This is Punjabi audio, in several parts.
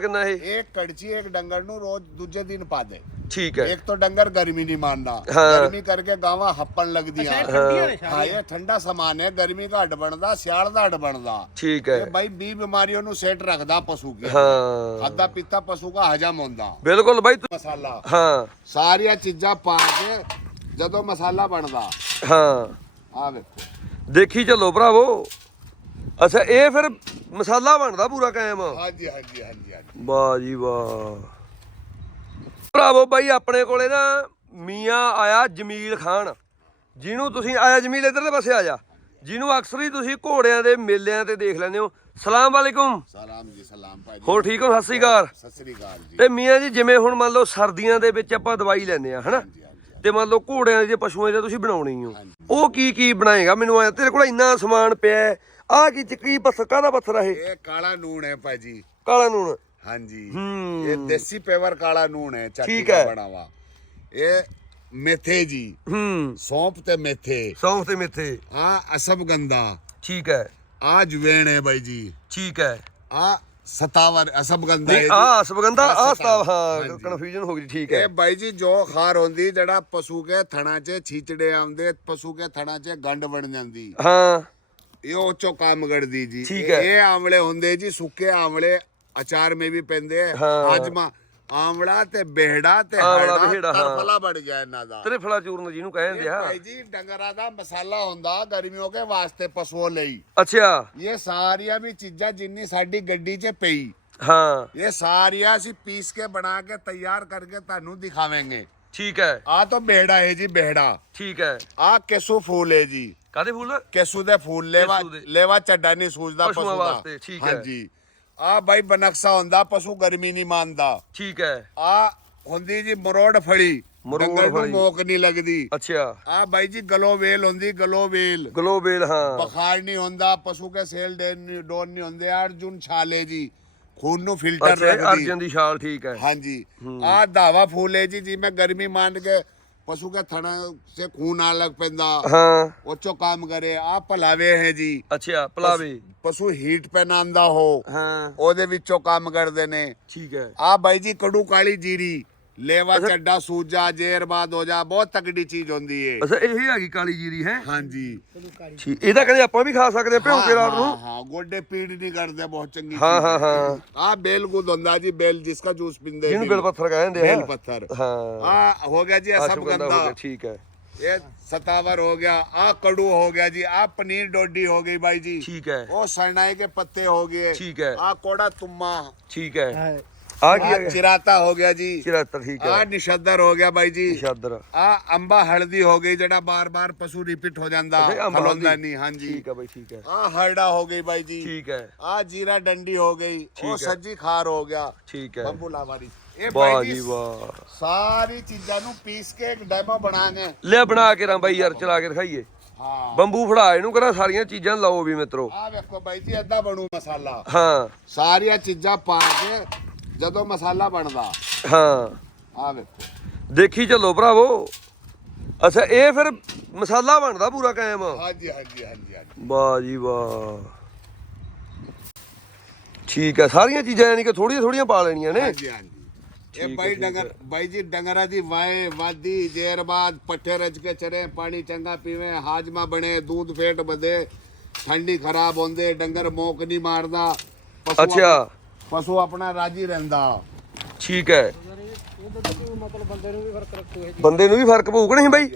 ਕਿੰਨਾ ਇਹ एक कड़ची एक डंगर नु रोज दूजे दिन पा दे ਠੀਕ ਹੈ एक तो डंगर गर्मी नहीं मानना हाँ। गर्मी करके गावा हप्पन लग दिया ਠੰਡੀਆਂ ਨੇ हाँ ये ठंडा समान है गर्मी का हट बनदा सियाल ਦਾ ਹਟ ਬਣਦਾ ਠੀਕ ਹੈ ਇਹ ਬਾਈ 20 ਬਿਮਾਰੀਆਂ ਨੂੰ ਸੈੱਟ ਰੱਖਦਾ ਪਸ਼ੂ ਕੇ ਹਾਂ ਖਾਦਾ ਪੀਤਾ ਪਸ਼ੂ ਦਾ ਹਜਮ ਹੁੰਦਾ ਬਿਲਕੁਲ ਬਾਈ ਤੂੰ- ਮਸਾਲਾ ਹਾਂ ਸਾਰੀਆਂ ਚੀਜ਼ਾਂ ਪਾ ਕੇ ਜਦੋਂ ਮਸਾਲਾ ਬਣਦਾ ਹਾਂ ਆ ਵੇਖੋ ਦੇਖੀ ਚੱਲੋ ਭਰਾਵੋ ਅੱਛਾ ਇਹ ਫਿਰ ਮਸਾਲਾ ਬਣਦਾ ਪੂਰਾ ਕਾਇਮ? ਹਾਂਜੀ ਹਾਂਜੀ ਹਾਂਜੀ ਹਾਂਜੀ। ਵਾਹ ਜੀ ਵਾਹ। ਭਰਾਵੋ ਬਾਈ ਆਪਣੇ ਕੋਲੇ ਨਾ ਮੀਆਂ ਆਇਆ ਜਮੀਲ ਖਾਨ। ਜਿਹਨੂੰ ਤੁਸੀਂ ਆਇਆ ਜਮੀਲ ਇਧਰਲੇ ਪਾਸੇ ਆ ਜਾ। ਜਿਹਨੂੰ ਅਕਸਰ ਹੀ ਤੁਸੀਂ ਘੋੜਿਆਂ ਦੇ ਮੇਲਿਆਂ ਤੇ ਦੇਖ ਲੈਂਦੇ ਹੋ। ਸਲਾਮ ਵਾਲੇਕੁਮ। ਸਲਾਮ ਜੀ ਸਲਾਮ ਭਾਜੀ ਹੋਰ ਠੀਕ ਹੋ? ਸਤਿ ਸ੍ਰੀ ਅਕਾਲ। ਸਤਿ ਸ੍ਰੀ ਅਕਾਲ ਜੀ। ਤੇ ਮੀਆਂ ਜੀ ਜਿਵੇਂ ਹੁਣ ਮੰਨ ਲਓ ਸਰਦੀਆਂ ਦੇ ਵਿੱਚ ਆਪਾਂ ਦਵਾਈ ਲੈਂਦੇ ਆ ਹਨਾ? ਤੇ ਮੰਨ ਲਓ ਘੋੜਿਆਂ ਦੀ ਪਸ਼ੂਆਂ ਦੀ ਤੁਸੀਂ ਬਣਾਉਣੀ ਹੋ। ਉਹ ਕੀ ਕੀ ਬਣਾਏਗਾ? ਮੈਨੂੰ ਆਇਆ ਤੇਰੇ ਕੋਲ ਇੰਨਾ ਸਮਾਨ ਪਿਆ ਆ ਕੀ ਕੀ ਪੱਥਰ ਕਾਹਦਾ ਪੱਥਰ ਆ ਇਹ ਇਹ ਕਾਲਾ ਨੂਣ ਹੈ ਭਾਜੀ। ਕਾਲਾ ਨੂਣ। ਹਾਂਜੀ। ਹੂੰ। ਇਹ ਦੇਸੀ ਪੇਵਰ ਕਾਲਾ ਨੂਣ ਹੈ ਚਾਟੀ ਠੀਕ ਦਾ ਹੈ। ਬਣਾ ਵਾ ਇਹ ਮੇਥੇ ਜੀ। ਹੂੰ। ਸੌਂਪ ਤੇ ਮੇਥੇ। ਸੌਂਫ ਤੇ ਮੇਥੇ। ਆ ਅਸਬਗੰਦਾ ਠੀਕ ਹੈ। ਆ ਜਵੇਣ ਹੈ ਬਾਈ ਜੀ। ਠੀਕ ਹੈ। ਆ ਸਤਾਵਰ ਅਸਬਗੰਦਾ ਹੈ ਨਹੀਂ ਜੀ। ਆ ਆ ਸਤਾਵ, ਹਾਂ ਹਾਂਜੀ। ਕਨਫਿਊਜ਼ਨ ਹੋ ਗਈ ਠੀਕ ਇਹ ਹੈ ਬਾਈ ਜੀ ਜੋ ਖਾਰ ਹੁੰਦੀ ਜਿਹੜਾ ਪਸ਼ੂ ਕੇ ਥਣਾ 'ਚ ਛੀਚੜੇ ਆਉਂਦੇ ਪਸ਼ੂ ਕੇ ਥਣਾ 'ਚ ਗੰਢ ਬਣ ਜਾਂਦੀ। ਹਾਂ। ਇਹ ਉਹ ਚੋਂ ਕੰਮ ਕਰਦੀ ਜੀ ਠੀਕ ਇਹ- ਹੈ। ਇਹ ਆਮਲੇ ਹੁੰਦੇ ਜੀ ਸੁੱਕੇ ਆਮਲੇ ਅਚਾਰ ਮੇ ਵੀ ਪੈਂਦੇ ਆ। ਹਾਂ। ਹਾਜਮਾ ਆਮਲਾ ਤੇ ਬਿਹੜਾ ਤੇ ਆਮਲਾ, ਹਰੜਾ ਬਿਹੜਾ, ਹਾਂ। ਤਰਫਲਾ ਬਣ ਗਿਆ ਇਹਨਾਂ ਦਾ ਤ੍ਰਿਫਲਾ ਚੂਰਨ ਜਿਹਨੂੰ ਕਹਿੰਦੇ ਆ ਭਾਈ ਜੀ ਡੰਗਰਾਂ ਦਾ ਮਸਾਲਾ ਹੁੰਦਾ ਗਰਮੀਆਂ ਕੇ ਵਾਸਤੇ ਪਸ਼ੂਆਂ ਲਈ ਅੱਛਾ ਇਹ ਸਾਰੀਆਂ ਵੀ ਚੀਜ਼ਾਂ ਜਿੰਨੀ ਸਾਡੀ ਗੱਡੀ 'ਚ ਪਈ ਹਾਂ ਇਹ ਸਾਰੀਆਂ ਅਸੀਂ ਪੀਸ ਕੇ ਬਣਾ ਕੇ ਤਿਆਰ ਕਰਕੇ ਤੁਹਾਨੂੰ ਦਿਖਾਵਾਂਗੇ ਠੀਕ ਹੈ। ਆ ਤਾਂ ਬਿਹੜਾ ਹੈ ਜੀ ਬਿਹੜਾ ਠੀਕ ਹੈ। ਆ ਕੇਸੂ ਫੂਲ ਹੈ ਜੀ। ਕਾਦੇ ਫੁੱਲ? ਕੇਸੂ ਦੇ ਫੂਲ ਲੈਵਾ ਕੇਸੂ ਦੇ। ਲੈਵਾ ਚੱਡਾ ਨਹੀਂ ਸੂਝਦਾ ਪਸ਼ੂਆਂ ਪਸ਼ੂ ਦਾ। ਵਾਸਤੇ, ਠੀਕ ਹੈ। ਹਾਂਜੀ। ਆ ਬਾਈ ਬਨਕਸਾ ਹੁੰਦਾ ਪਸ਼ੂ ਗਰਮੀ ਨਹੀਂ ਮੰਨਦਾ। ਠੀਕ ਹੈ। ਆ ਹੁੰਦੀ ਜੀ ਮਰੋੜ ਫੜੀ ਮਰੋੜ ਡੰਗਰ ਨੂੰ ਫੜੀ। ਮੋਕ ਨਹੀਂ ਲੱਗਦੀ। ਅੱਛਾ। ਆ ਬਾਈ ਜੀ ਗਲੋ ਵੇਲ ਹੁੰਦੀ ਗਲੋ ਵੇਲ। ਗਲੋਬਲ ਹਾਂ। ਬੁਖਾਰ ਨਹੀਂ ਹੁੰਦਾ ਪਸ਼ੂ ਕੇ ਸੇਲ ਡੋਨ ਨਹੀਂ ਹੁੰਦੇ। ਅਰਜੁਨ ਛਾਲੇ ਜੀ। ਖੂਨ ਨੂੰ ਫਿਲਟਰ ਅੱਛਾ ਇਹ ਰੱਖਦੀ। ਅਰਜਨ ਦੀ ਛਾਲ ਠੀਕ ਹੈ। ਹਾਂਜੀ। ਆ ਧਾਵਾ ਫੂਲ ਹੈ ਜੀ ਜਿਵੇਂ ਗਰਮੀ ਮੰਨ ਕੇ ਪਸ਼ੂ ਕੇ ਥਣਾ ਸੇ ਖੂਨ ਆ ਲੱਗ ਪੈਂਦਾ। ਹਾਂ। ਉਹ ਚੋਂ ਕੰਮ ਕਰੇ। ਆ ਭਲਾਵੇ ਹੈ ਜੀ। ਅੱਛਾ ਪਲਾਵੇ। ਪਸ਼ੂ ਹੀਟ ਪੈ ਨਾ ਆਂਦਾ ਹੋ। ਹਾਂ ਉਹਦੇ ਵਿੱਚੋਂ ਕੰਮ ਕਰਦੇ ਨੇ। ਠੀਕ ਹੈ। ਆ ਬਾਈ ਜੀ ਕੜੂ ਕਾਲੀ ਜੀਰੀ। ਲੇਵਾ ਚੱਡਾ ਸੂਜਾ ਜੇਰ ਬਾਦ ਹੋ ਜਾ ਬਹੁਤ ਤਕੜੀ ਚੀਜ਼ ਹੁੰਦੀ ਏ ਅੱਛਾ ਇਹ ਹੈਗੀ ਕਾਲੀ ਜੀਰੀ ਹੈ ਹਾਂਜੀ ਠੀਕ ਇਹਦਾ ਕਹਿੰਦੇ ਆਪਾਂ ਵੀ ਖਾ ਸਕਦੇ ਭਿਉਂ ਕੇ ਰਾਤ ਹਾਂ, ਨੂੰ ਹਾਂ ਗੋਡੇ ਪੀੜ ਨਹੀਂ ਕਰਦੇ ਬਹੁਤ ਚੰਗੀ ਹਾਂ ਹਾਂ ਹਾਂ ਆ ਬੇਲ ਗੁਦ ਹੁੰਦਾ ਜੀ ਬੇਲ ਜਿਸਕਾ ਜੂਸ ਪਿੰਦੇ ਜਿਹਨੂੰ ਬਿਲ ਪੱਥਰ ਕਹਿੰਦੇ ਆ ਬੇਲ ਪੱਥਰ ਹਾਂ ਆ ਹੋ ਗਿਆ ਜੀ ਇਹ ਸਭ ਅਸ਼ਵਗੰਧਾ ਹੋ ਗੰਦਾ ਗਿਆ ਠੀਕ ਹੈ ਇਹ ਸਤਾਵਰ ਹੋ ਗਿਆ ਆ ਕੜੂ ਹੋ ਗਿਆ ਜੀ ਆ ਪਨੀਰ ਡੋਡੀ ਹੋ ਗਈ ਬਾਈ ਜੀ ਠੀਕ ਹੈ ਉਹ ਸਰਨਾਈ के पत्ते हो गए ठीक है। आ कोड़ा तुम्मा ਠੀਕ ਹੈ ਹੈ ਆ ਕੀ ਚਿਰਾਤਾ ਹੋ ਗਿਆ ਜੀ। ਚਿਰਾਤਾ ਠੀਕ ਆ ਨਿਸ਼ਾਦਰ ਹੋ ਗਿਆ ਬਾਈ ਜੀ। ਨਿਸ਼ਾਦਰ। ਆ ਅੰਬਾ ਹਲਦੀ ਹੋ ਗਈ ਜਿਹੜਾ ਬਾਰ-ਬਾਰ ਪਸ਼ੂ ਰਿਪੀਟ ਹੋ ਜਾਂਦਾ। ਹਲੋਂਦਾ। ਨਹੀਂ ਹਾਂਜੀ। ਠੀਕ ਆ ਬਾਈ ਠੀਕ ਆ ਆ ਹਰੜਾ ਹੋ ਗਈ ਬਾਈ ਜੀ। ਠੀਕ ਹੈ। ਆ ਜੀਰਾ ਡੰਡੀ ਹੋ ਗਈ। ਉਹ ਸੱਜੀ ਖਾਰ ਹੋ ਗਿਆ। ਠੀਕ ਹੈ। ਬੰਬੂ ਲਾਵਾਰੀ ਇਹ ਵਾਹ ਜੀ ਵਾਹ। ਸਾਰੀ ਚੀਜ਼ਾਂ ਨੂੰ ਪੀਸ ਕੇ ਇੱਕ ਡੈਮੋ ਬਣਾਗੇ ਲੈ ਬਣਾ ਕੇ ਰਾਂ ਬਾਈ ਯਾਰ ਚਲਾ ਕੇ ਦਿਖਾਈਏ। ਹਾਂ। ਬੰਬੂ ਫੜਾ ਇਹਨੂੰ ਕਰਾ ਸਾਰੀਆਂ ਚੀਜ਼ਾਂ ਲਾਓ ਵੀ ਮਿੱਤਰੋ। ਆ ਵੇਖੋ ਬਾਈ ਜੀ ਅੱਧਾ ਬਣੂ ਮਸਾਲਾ। ਹਾਂ। ਸਾਰੀਆਂ ਚੀਜ਼ਾਂ ਪਾ ਕੇ ਜਦੋਂ ਮਸਾਲਾ ਬਣਦਾ। ਹਾਂ। ਆ ਵੇਖੋ। ਦੇਖੀ ਚੱਲੋ ਭਰਾਵੋ। ਅੱਛਾ ਇਹ ਫਿਰ ਮਸਾਲਾ ਬਣਦਾ ਪੂਰਾ ਕਾਇਮ? ਹਾਂਜੀ ਹਾਂਜੀ ਹਾਂਜੀ ਹਾਂਜੀ। ਵਾਹ ਜੀ ਵਾਹ। ਠੀਕ ਹੈ ਸਾਰੀਆਂ ਚੀਜ਼ਾਂ ਯਾਨੀ ਕਿ ਥੋੜੀਆਂ ਥੋੜੀਆਂ ਪਾ ਲੈਣੀਆਂ ਨੇ। ਹਾਂਜੀ ਹਾਂਜੀ। ਇਹ ਬਾਈ ਡੰਗਰ ਬਾਈ ਜੀ ਡੰਗਰਾਂ ਦੀ ਵਾਏ ਵਾਦੀ ਦੇਰ ਬਾਅਦ ਪੱਠੇ ਰਜ ਕੇ ਚਰੇ ਪਾਣੀ ਚੰਗਾ ਪੀਵੇ ਹਾਜਮਾ ਬਣੇ ਦੁੱਧ ਫੇਟ ਵਧੇ ਠੰਡੀ ਖਰਾਬ ਹੁੰਦੇ ਡੰਗਰ ਮੋਕ ਨਹੀਂ ਮਾਰਦਾ ਅੱਛਾ। ਪਸ਼ੂ ਆਪਣਾ ਰਾਜੀ ਰਹਿੰਦਾ। ਠੀਕ ਹੈ। ਮਤਲਬ ਬੰਦੇ ਨੂੰ ਵੀ ਫ਼ਰਕ ਰੱਖੂ ਇਹ ਬੰਦੇ ਨੂੰ ਵੀ ਫ਼ਰਕ ਪਊਗਾ ਨਹੀਂ ਬਾਈ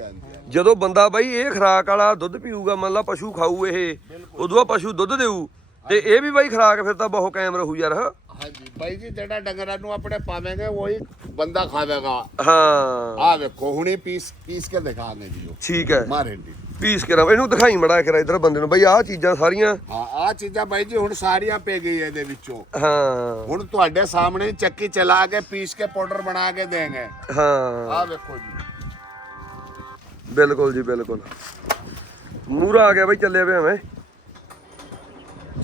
ਜਦੋਂ ਬੰਦਾ ਬਾਈ ਇਹ ਖਰਾਕ ਵਾਲਾ ਦੁੱਧ ਪੀਊਗਾ ਮੰਨ ਲਾ ਪਸ਼ੂ ਖਾਊ ਇਹ ਉਦੋਂ ਬਾਅਦ ਪਸ਼ੂ ਦੁੱਧ ਦੇਊ ਤੇ ਇਹ ਵੀ ਬਾਈ ਖਰਾਕ ਫਿਰ ਤਾਂ ਬਹੁਤ ਕਾਇਮ ਰਹੂ ਯਾਰ। ਹਾਂਜੀ ਬਾਈ ਜੀ ਜਿਹੜਾ ਡੰਗਰਾਂ ਨੂੰ ਆਪਣੇ ਪਾਵੇਂਗੇ ਉਹੀ ਬੰਦਾ ਖਾਵੇਗਾ। ਹਾਂ। ਆ ਵੇਖੋ ਹੁਣੇ ਪੀਸ ਪੀਸ ਕੇ ਦਿਖਾਣੇ ਜੀ ਠੀਕ ਹੈ। ਮਾਰੇ ਜੀ ਪੀਸ ਕੇ ਰਾਂ ਇਹਨੂੰ ਦਿਖਾਈ ਮੜਾ ਕੇ ਇਧਰ ਬੰਦੇ ਨੂੰ ਬਾਈ ਆਹ ਚੀਜ਼ਾਂ ਸਾਰੀਆਂ। ਹਾਂ ਆ ਚੀਜ਼ਾਂ ਬਾਈ ਜੀ ਹੁਣ ਸਾਰੀਆਂ ਪੈ ਗਈ ਇਹਦੇ ਵਿੱਚੋਂ। ਹਾਂ। ਹੁਣ ਤੁਹਾਡੇ ਸਾਹਮਣੇ ਚੱਕੀ ਚਲਾ ਕੇ ਪੀਸ ਕੇ ਪਾਊਡਰ ਬਣਾ ਕੇ ਦੇਂਗੇ ਹਾਂ। ਆ ਵੇਖੋ ਜੀ। ਬਿਲਕੁਲ ਜੀ ਬਿਲਕੁਲ। ਮੂਰਾ ਆ ਗਿਆ ਬਾਈ ਚੱਲਿਆ ਪਿਆ ਮੈਂ।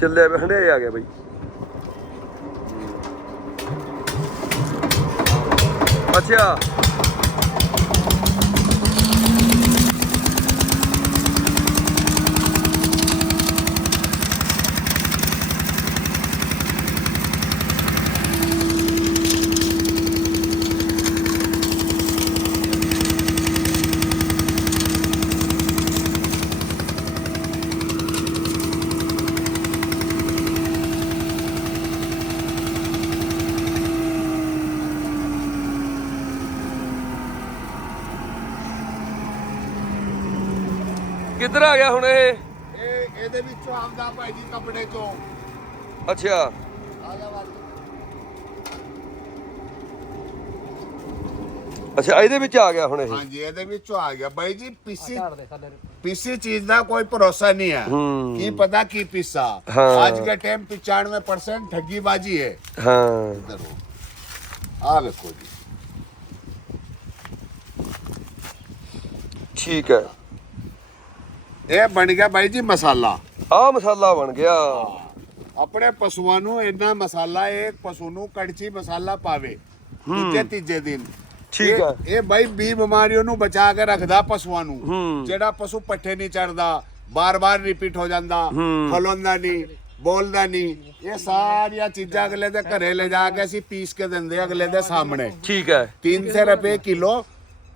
ਚੱਲਿਆ ਪਿਆ ਹੰਡੇ ਆ ਗਿਆ ਬਾਈ। ਅੱਛਾ। ਕਿੱਧਰ ਆ ਗਿਆ ਹੁਣ ਇਹ? ਇਹਦੇ ਵਿੱਚੋਂ ਆਉਂਦਾ ਭਾਈ ਜੀ ਕੱਪੜੇ ਚੋਂ। ਅੱਛਾ। ਆ ਗਿਆ ਵੱਲ। ਅੱਛਾ ਇਹਦੇ ਵਿੱਚ ਆ ਗਿਆ ਹੁਣ ਇਹ? ਹਾਂਜੀ ਇਹਦੇ ਵਿੱਚੋਂ ਆ ਗਿਆ। ਬਾਈ ਜੀ ਪੀਸੀ ਪੀਸੀ ਚੀਜ਼ ਦਾ ਕੋਈ ਭਰੋਸਾ ਨਹੀਂ ਹੈ। ਕੀ ਪਤਾ ਕੀ ਪੀਸਾ? ਅੱਜ ਦੇ ਟਾਈਮ 95% ਠੱਗੀਬਾਜ਼ੀ ਹੈ। ਹਾਂ। ਆ ਠੀਕ ਹੈ। ਇਹ ਬਣ ਗਿਆ ਬਾਈ ਜੀ ਮਸਾਲਾ। ਆਹ ਮਸਾਲਾ ਬਣ ਗਿਆ। ਆਪਣੇ ਪਸ਼ੂਆਂ ਨੂੰ ਇੰਨਾ ਮਸਾਲਾ ਇੱਕ ਪਸ਼ੂ ਨੂੰ ਕੜਚੀ ਮਸਾਲਾ ਪਾਵੇ ਦੂਜੇ ਤੀਜੇ ਦਿਨ। ਠੀਕ ਇਹ- ਹੈ। ਇਹ ਬਾਈ 20 ਬਿਮਾਰੀਆਂ ਨੂੰ ਬਚਾ ਕੇ ਰੱਖਦਾ ਪਸ਼ੂਆਂ ਨੂੰ। ਜਿਹੜਾ ਪਸ਼ੂ ਪੱਠੇ ਨਹੀਂ ਚੜਦਾ ਬਾਰ-ਬਾਰ ਰਿਪੀਟ ਹੋ ਜਾਂਦਾ। ਖਲੋਂਦਾ ਨਹੀਂ ਬੋਲਦਾ ਨਹੀਂ ਇਹ ਸਾਰੀਆਂ ਚੀਜ਼ਾਂ ਅਗਲੇ ਦੇ ਘਰੇ ਲੈ ਜਾ ਕੇ ਅਸੀਂ ਪੀਸ ਕੇ ਦਿੰਦੇ ਅਗਲੇ ਦੇ ਸਾਹਮਣੇ। ਠੀਕ ਹੈ। 300 ਰੁਪਏ ਕਿਲੋ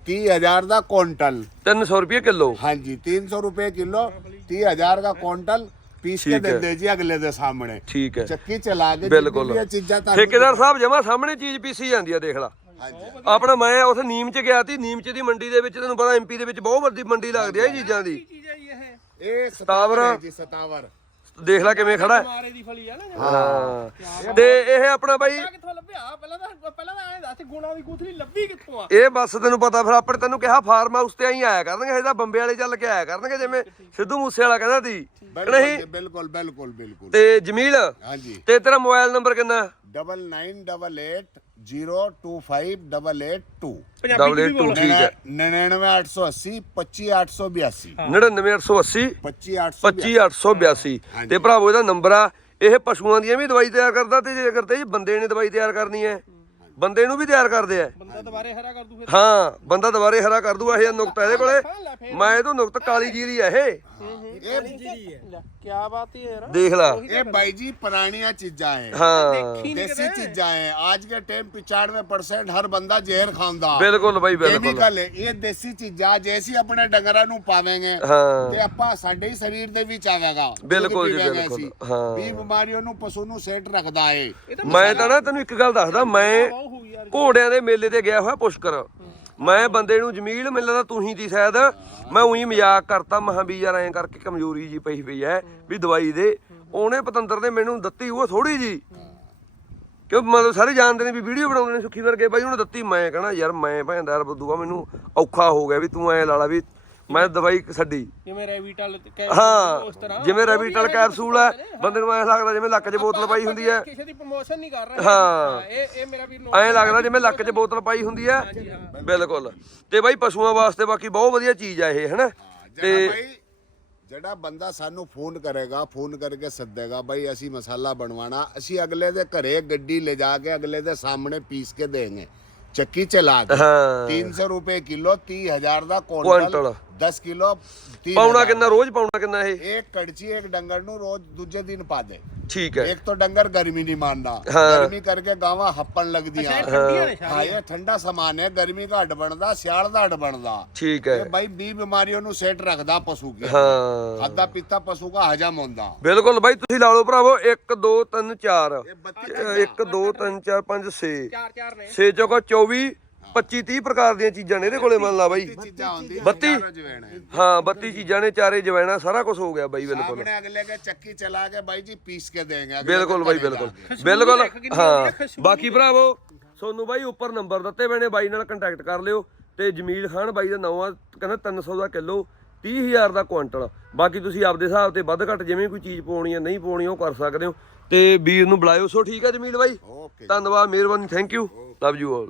30000 ਦਾ ਕੁਇੰਟਲ 300 ਰੁਪਏ ਕਿਲੋ। ਹਾਂਜੀ 300 ਰੁਪਏ ਕਿਲੋ 30000 ਦਾ ਕੁਇੰਟਲ ਪੀਸ ਕੇ। ਦਿੰਦੇ ਜੀ ਅਗਲੇ ਦੇ ਸਾਹਮਣੇ। ਠੀਕ ਹੈ। ਚੱਕੀ ਚਲਾ ਕੇ ਬਿਲਕੁਲ। ਚੀਜ਼ਾਂ ਠੇਕੇਦਾਰ ਸਾਹਿਬ ਜਮਾ ਸਾਹਮਣੇ ਚੀਜ਼ ਪੀਸੀ ਜਾਂਦੀ ਆ ਦੇਖ ਲਾ। ਆਪਣਾ ਮੈਂ ਉੱਥੇ ਨੀਮ ਚ ਗਿਆ ਸੀ ਨੀਮ ਚ ਦੀ ਮੰਡੀ ਦੇ ਵਿੱਚ ਤੈਨੂੰ ਪਤਾ ਐਮਪੀ ਦੇ ਵਿੱਚ ਬਹੁਤ ਵੱਡੀ ਮੰਡੀ ਲੱਗਦੀ ਆ ਇਹ ਚੀਜ਼ਾਂ ਦੀ। ਇਹ ਇਹ ਸਤਾਵਰ। ਸਤਾਵਰ। ਹੈ ਜੀ ਸਤਾਵਰ। ਦੇਖ ਲੈ ਕਿਵੇਂ ਖੜਾ ਹੈ। ਮਾਰੇ ਦੀ ਫਲੀ ਆ ਨਾ ਹਾਂ। ਤੇ ਇਹ ਆਪਣਾ ਬਾਈ ਆ ਕਿੱਥੋਂ ਲੱਭਿਆ? ਪਹਿਲਾਂ ਤਾਂ ਪਹਿਲਾਂ ਤਾਂ ਐਂ ਦੱਸ ਗੁਣਾ ਦੀ ਗੁਥਲੀ ਲੱਭੀ ਕਿੱਥੋਂ ਆ? ਇਹ ਬਸ ਤੈਨੂੰ ਪਤਾ ਫਿਰ ਆਪਣੇ ਤੈਨੂੰ ਕਿਹਾ ਫਾਰਮ ਹਾਊਸ ਤੇ ਆਈ ਆਇਆ ਕਰਨਗੇ ਇਹਦਾ ਬੰਬੇ ਵਾਲੇ ਚੱਲ ਕੇ ਆਇਆ ਕਰਨਗੇ ਜਿਵੇਂ ਸਿੱਧੂ ਮੂਸੇ ਵਾਲਾ ਕਹਿੰਦਾ ਸੀ। ਬਿਲਕੁਲ ਨਹੀਂ? ਜੀ, ਬਿਲਕੁਲ ਬਿਲਕੁਲ ਬਿਲਕੁਲ। ਤੇ ਜਮੀਲ? ਹਾਂਜੀ। ਤੇ ਤੇਰਾ ਮੋਬਾਈਲ ਨੰਬਰ ਕਿੰਨਾ? Double nine double eight zero two five double eight two double eight two ਠੀਕ ਹੈ। 99880 25882 99880 25882 25882 ਹਾਂਜੀ। ਤੇ ਭਰਾਵੋ ਇਹਦਾ ਨੰਬਰ ਆ। ਇਹ ਪਸ਼ੂਆਂ ਦੀ ਵੀ ਦਵਾਈ ਤਿਆਰ ਕਰਦਾ ਤੇ ਜੇ ਕਰਤੇ ਜੀ ਬੰਦੇ ਨੇ ਦਵਾਈ ਤਿਆਰ ਕਰਨੀ ਹੈ। ਬੰਦੇ ਨੂੰ ਵੀ ਤਿਆਰ ਕਰਦੇ ਆ। ਬੰਦਾ ਦੁਬਾਰੇ ਹਰਾ ਕਰ ਦੂ ਹਾਂ ਬੰਦਾ ਦੁਬਾਰੇ ਹਰਾ ਕਰ ਦੂ ਇਹ ਕਾਲੀ। ਜੀਰੀ ਆ ਇਹ। ਦੇਖ ਲਾ। ਇਹ ਬਾਈ ਜੀ ਪੁਰਾਣੀਆਂ ਚੀਜ਼ਾਂ ਹੈ। ਹਾਂ ਦੇਸੀ ਚੀਜ਼ਾਂ ਹੈ ਅੱਜ ਕੇ ਟਾਈਮ 95% ਹਰ ਬੰਦਾ ਜ਼ਹਿਰ ਖਾਂਦਾ। ਬਿਲਕੁਲ ਬਾਈ ਬਿਲਕੁਲ। ਇਹ ਦੇਸੀ ਚੀਜ਼ਾਂ ਜੈਸੀ ਆਪਣੇ ਡੰਗਰਾਂ ਨੂੰ ਪਾਵਾਂਗੇ ਤੇ ਆਪਾਂ ਸਾਡੇ ਸਰੀਰ ਦੇ ਵਿੱਚ ਆਵੇਗਾ। ਬਿਲਕੁਲ ਜੀ ਬਿਲਕੁਲ। ਹਾਂ। ਵੀ ਬਿਮਾਰੀਆਂ ਨੂੰ ਪਸ਼ੂ ਨੂੰ ਸੇਟ ਰੱਖਦਾ ਹੈ ਮੈਂ ਤਾਂ ਨਾ ਤੈਨੂੰ ਇੱਕ ਗੱਲ ਦੱਸਦਾ ਮੈਂ ਘੋੜਿਆਂ ਦੇ ਮੇਲੇ ਤੇ ਗਿਆ ਹੋਇਆ ਪੁਸ਼ਕਰ। ਮੈਂ ਬੰਦੇ ਨੂੰ ਜਮੀਲ ਮੈਨੂੰ ਲੱਗਦਾ ਤੂੰ ਹੀ ਦੀ ਸ਼ਾਇਦ ਮੈਂ ਉਹੀ ਮਜ਼ਾਕ ਕਰਤਾ, ਮਹਾਂ ਵੀ ਯਾਰ ਐਂ ਕਰਕੇ ਕਮਜ਼ੋਰੀ ਜੀ ਪਈ ਪਈ ਐ, ਵੀ ਦਵਾਈ ਦੇ। ਉਹਨੇ ਪਤੰਦਰ ਨੇ ਮੈਨੂੰ ਦਿੱਤੀ ਉਹ ਥੋੜੀ ਜੀ ਕਿਉਂ ਮਤਲਬ ਸਾਰੇ ਜਾਣਦੇ ਨੇ ਵੀ ਵੀਡੀਓ ਬਣਾਉਂਦੇ ਨੇ ਸੁੱਖੀ ਵਰਗੇ। ਬਾਈ ਉਹਨੇ ਦਿੱਤੀ, ਮੈਂ ਕਹਣਾ, ਯਾਰ ਮੈਂ ਭੈਣ ਦਾ ਯਾਰ ਬੁੱਧੂਆ ਮੈਨੂੰ ਔਖਾ ਹੋ ਗਿਆ ਵੀ ਤੂੰ ਐ ਲਾਲਾ ਵੀ ਮੈਂ ਦਵਾਈ ਛੱਡੀ। ਜਿਵੇਂ ਰੈਵੀਟਲ ਉਸ ਹਾਂ ਤਰ੍ਹਾਂ। ਜਿਵੇਂ ਰੈਵੀਟਲ ਕੈਪਸੂਲ ਐ ਬੰਦੇ ਨੂੰ ਐ ਲੱਗਦਾ ਜਿਵੇਂ ਲੱਕ 'ਚ ਬੋਤਲ ਪਾਈ ਹੁੰਦੀ ਐ ਕਿਸੇ ਦੀ ਪ੍ਰਮੋਸ਼ਨ ਨਹੀਂ ਕਰ ਰਹੇ। ਹਾਂ। ਇਹ ਇਹ ਮੇਰਾ ਵੀਰ ਨੋ ਐਂ ਲੱਗਦਾ ਜਿਵੇਂ ਲੱਕ 'ਚ ਬੋਤਲ ਪਾਈ ਹੁੰਦੀ ਐ ਬਿਲਕੁਲ। ਤੇ ਬਾਈ ਪਸ਼ੂਆਂ ਵਾਸਤੇ ਬਾਕੀ ਬਹੁਤ ਵਧੀਆ ਚੀਜ਼ ਆ ਇਹ ਹਨਾ? ਜਿਹੜਾ ਤੇ ਜਿਹੜਾ ਬੰਦਾ ਸਾਨੂੰ ਫੋਨ ਕਰੇਗਾ ਫੋਨ ਕਰਕੇ ਸੱਦੇਗਾ ਭਾਈ ਅਸੀਂ ਮਸਾਲਾ ਬਣਵਾਣਾ ਅਸੀਂ ਅਗਲੇ ਦੇ ਘਰੇ ਗੱਡੀ ਲੈ ਜਾ ਕੇ ਅਗਲੇ ਦੇ ਸਾਹਮਣੇ ਪੀਸ ਕੇ ਦੇਂਗੇ। ਚੱਕੀ ਚਲਾ ਕੇ। ਹਾਂ। 300 ਰੁਪਏ ਕਿਲੋ 30000 ਦਾ। ਕੁਇੰਟਲ 10 ਕਿਲੋ 30 ਪਾਉਣਾ ਕਿੰਨਾ ਰੋਜ਼ ਪਾਉਣਾ ਕਿੰਨਾ ਇਹ ਇੱਕ ਕੜਚੀ ਇੱਕ ਡੰਗਰ ਨੂੰ ਰੋਜ਼ ਦੂਜੇ ਦਿਨ ਪਾ ਦੇ ਠੀਕ ਹੈ ਇੱਕ ਤਾਂ ਡੰਗਰ ਗਰਮੀ ਨਹੀਂ ਮੰਨਦਾ ਹਾਂ। ਗਰਮੀ ਕਰਕੇ ਗਾਵਾਂ ਹੱਪਣ ਲੱਗਦੀਆਂ ਹਾਂ ਇਹ ਠੰਡਾ ਸਮਾਨ ਹੈ ਗਰਮੀ ਦਾ ਹੱਡ ਬਣਦਾ ਸਿਆਲ ਦਾ ਹੱਡ ਬਣਦਾ ਠੀਕ ਇਹ ਹੈ ਭਾਈ 20 ਬਿਮਾਰੀਆਂ ਨੂੰ ਸੈੱਟ ਰੱਖਦਾ ਪਸ਼ੂ ਕੀ ਹਾਂ ਖਾਦਾ ਪੀਤਾ ਪਸ਼ੂ ਦਾ ਹਜਮ ਹੁੰਦਾ ਬਿਲਕੁਲ ਬਾਈ ਤੁਸੀਂ ਲਾ ਲਓ ਭਰਾਵੋ 1 2 3 4 ਇਹ 32 1 2 3 4 5 6 ਚਾਰ ਚਾਰ ਨੇ 6 ਚੌਕਾ 24 25 30 ਪ੍ਰਕਾਰ ਦੀਆਂ ਚੀਜ਼ਾਂ ਨੇ ਇਹਦੇ ਕੋਲੇ ਮੰਨ ਲਾ ਬਾਈ। ਚੀਜ਼ਾਂ ਹੁੰਦੀਆਂ 32 ਹਾਂ। 32 ਚੀਜ਼ਾਂ ਨੇ ਚਾਰੇ ਜਵੈਣਾ ਸਾਰਾ ਕੁਝ ਹੋ ਗਿਆ ਬਾਈ ਬਿਲਕੁਲ। ਆਪਣੇ ਅਗਲੇ ਕੇ ਚੱਕੀ ਚਲਾ ਕੇ ਬਾਈ ਜੀ ਪੀਸ ਕੇ ਦੇਗਾ ਬਿਲਕੁਲ ਬਾਈ ਬਿਲਕੁਲ। ਬਿਲਕੁਲ ਹਾਂ। ਬਾਕੀ ਭਰਾਵੋ ਸੋਨੂੰ ਬਾਈ ਉੱਪਰ ਨੰਬਰ ਦਿੱਤੇ ਬਣੇ ਬਾਈ ਨਾਲ ਕੰਟੈਕਟ ਕਰ ਲਿਓ ਤੇ ਜਮੀਲ ਖਾਨ ਬਾਈ ਦਾ ਨਵਾਂ ਆ ਕਹਿੰਦਾ 300 ਦਾ ਕਿਲੋ 30000 ਦਾ ਕੁਆਂਟਲ। ਬਾਕੀ ਤੁਸੀਂ ਆਪਦੇ ਹਿਸਾਬ ਤੇ ਵੱਧ ਘੱਟ ਜਿਵੇਂ ਕੋਈ ਚੀਜ਼ ਪਾਉਣੀ ਹੈ ਨਹੀਂ ਪਾਉਣੀ ਉਹ ਕਰ ਸਕਦੇ ਹੋ। ਤੇ ਵੀਰ ਨੂੰ ਬੁਲਾਇਓ ਸੋ ਠੀਕ ਹੈ ਜਮੀਲ ਬਾਈ। ਧੰਨਵਾਦ ਮਿਹਰਬਾਨੀ thank you love you all